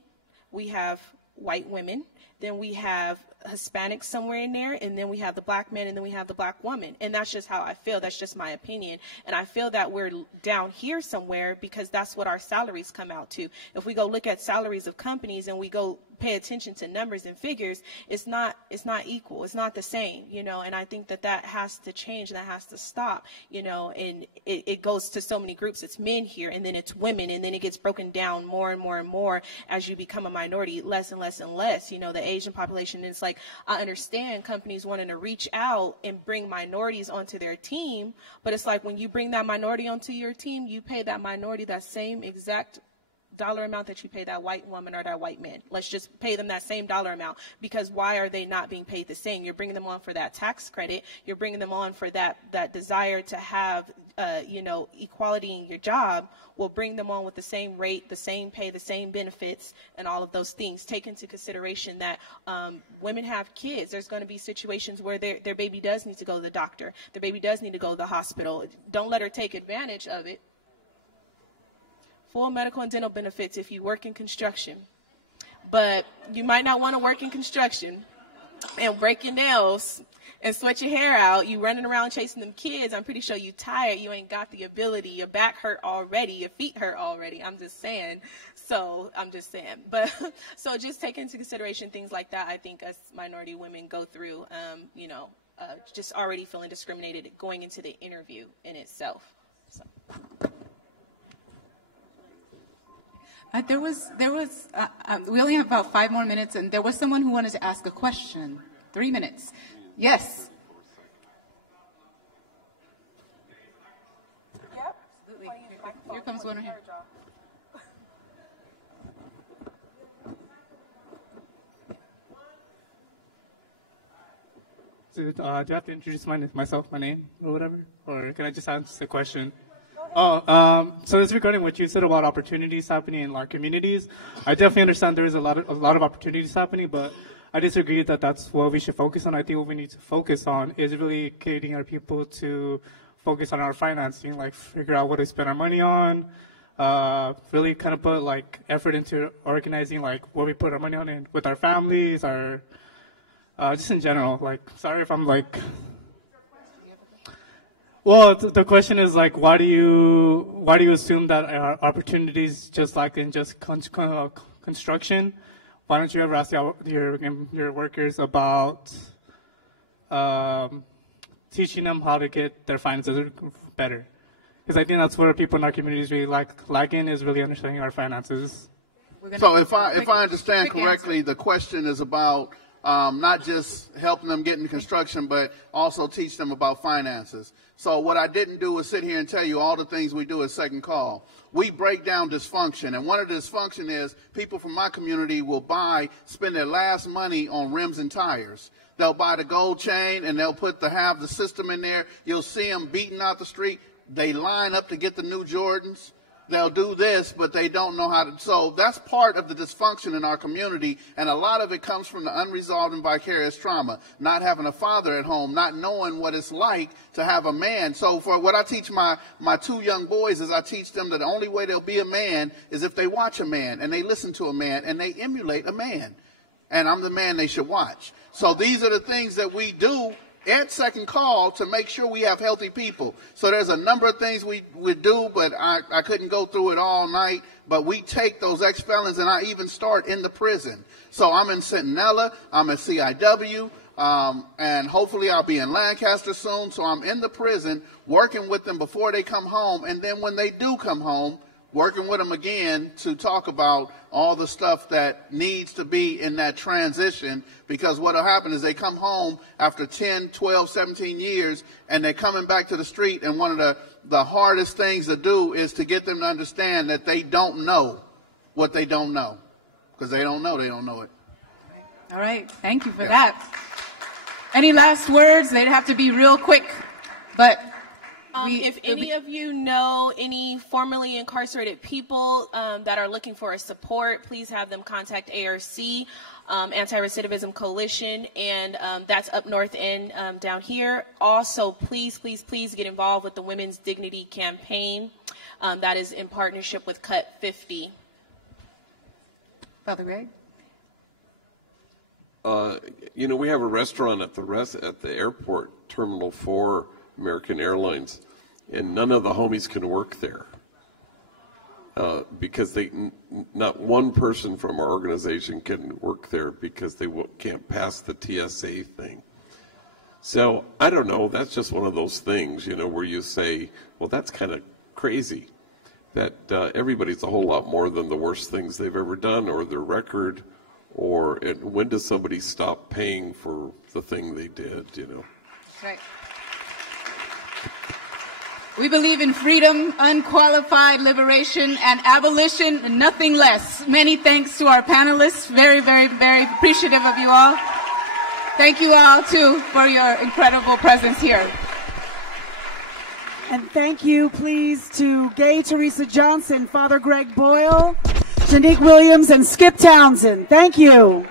we have white women, then we have Hispanics somewhere in there, and then we have the black men, and then we have the black woman. And that's just how I feel. That's just my opinion. And I feel that we're down here somewhere because that's what our salaries come out to. If we go look at salaries of companies and we go pay attention to numbers and figures, it's not equal. It's not the same, you know, and I think that has to change, and that has to stop, you know, and it goes to so many groups. It's men here, and then it's women, and then it gets broken down more and more and more as you become a minority, less and less and less, you know, the Asian population. It's like, I understand companies wanting to reach out and bring minorities onto their team, but it's like when you bring that minority onto your team, you pay that minority that same exact dollar amount that you pay that white woman or that white man. Let's just pay them that same dollar amount, because why are they not being paid the same? You're bringing them on for that tax credit. You're bringing them on for that desire to have, you know, equality in your job. Will bring them on with the same rate, the same pay, the same benefits, and all of those things. Take into consideration that women have kids. There's going to be situations where their baby does need to go to the doctor. Their baby does need to go to the hospital. Don't let her take advantage of it. Full medical and dental benefits if you work in construction. But you might not want to work in construction and break your nails and sweat your hair out. You running around chasing them kids. I'm pretty sure you tired. You ain't got the ability. Your back hurt already. Your feet hurt already. I'm just saying. But so just take into consideration things like that. I think us minority women go through, you know, just already feeling discriminated going into the interview in itself. So. There was. We only have about 5 more minutes, and there was someone who wanted to ask a question. 3 minutes. Yes. Yep. Absolutely. Here comes one right here. So, do I have to introduce myself, my name, or whatever? Or can I just answer the question? So it's regarding what you said about opportunities happening in our communities. I definitely understand there is a lot of opportunities happening, but I disagree that that's what we should focus on. I think what we need to focus on is really getting our people to focus on our financing, like figure out what to spend our money on, really kind of put like effort into organizing like what we put our money on and with our families, our just in general. Like, sorry if I'm like. Well, the question is like, why do you assume that opportunities just like in just construction? Why don't you ever ask your workers about teaching them how to get their finances better? Because I think that's where people in our communities really lacking is really understanding our finances. So if I understand correctly, the question is about not just helping them get into construction, but also teach them about finances. So what I didn't do was sit here and tell you all the things we do at Second Call. We break down dysfunction, and one of the dysfunction is people from my community will spend their last money on rims and tires. They'll buy the gold chain, and they'll have the system in there. You'll see them beating out the street. They line up to get the new Jordans. They'll do this, but they don't know how to. So that's part of the dysfunction in our community, and a lot of it comes from the unresolved and vicarious trauma, not having a father at home, not knowing what it's like to have a man. So for what I teach my 2 young boys is I teach them that the only way they'll be a man is if they watch a man, and they listen to a man, and they emulate a man. And I'm the man they should watch. So these are the things that we do at Second Call to make sure we have healthy people. So there's a number of things we do, but I couldn't go through it all night. But we take those ex-felons, and I even start in the prison. So I'm in Centinela, I'm at CIW, and hopefully I'll be in Lancaster soon. So I'm in the prison working with them before they come home. And then when they do come home, working with them again to talk about all the stuff that needs to be in that transition, because what will happen is they come home after 10, 12, 17 years, and they're coming back to the street, and one of the hardest things to do is to get them to understand that they don't know what they don't know, because they don't know it. All right. Thank you for that. Any last words? They'd have to be real quick, but... If any of you know any formerly incarcerated people that are looking for a support, please have them contact ARC, Anti-Recidivism Coalition, and that's up north end down here. Also, please get involved with the Women's Dignity Campaign. That is in partnership with Cut 50. Father Greg? you know, we have a restaurant at the airport, Terminal 4, American Airlines, and none of the homies can work there because not one person from our organization can work there because they can't pass the TSA thing. So I don't know. That's just one of those things, you know, where you say, well, that's kind of crazy. That everybody's a whole lot more than the worst things they've ever done or their record, or when does somebody stop paying for the thing they did, you know? Right. We believe in freedom, unqualified liberation, and abolition, and nothing less. Many thanks to our panelists. Very, very, very appreciative of you all. Thank you all, too, for your incredible presence here. And thank you, please, to Gay Teresa Johnson, Father Greg Boyle, Janique Williams, and Skip Townsend. Thank you.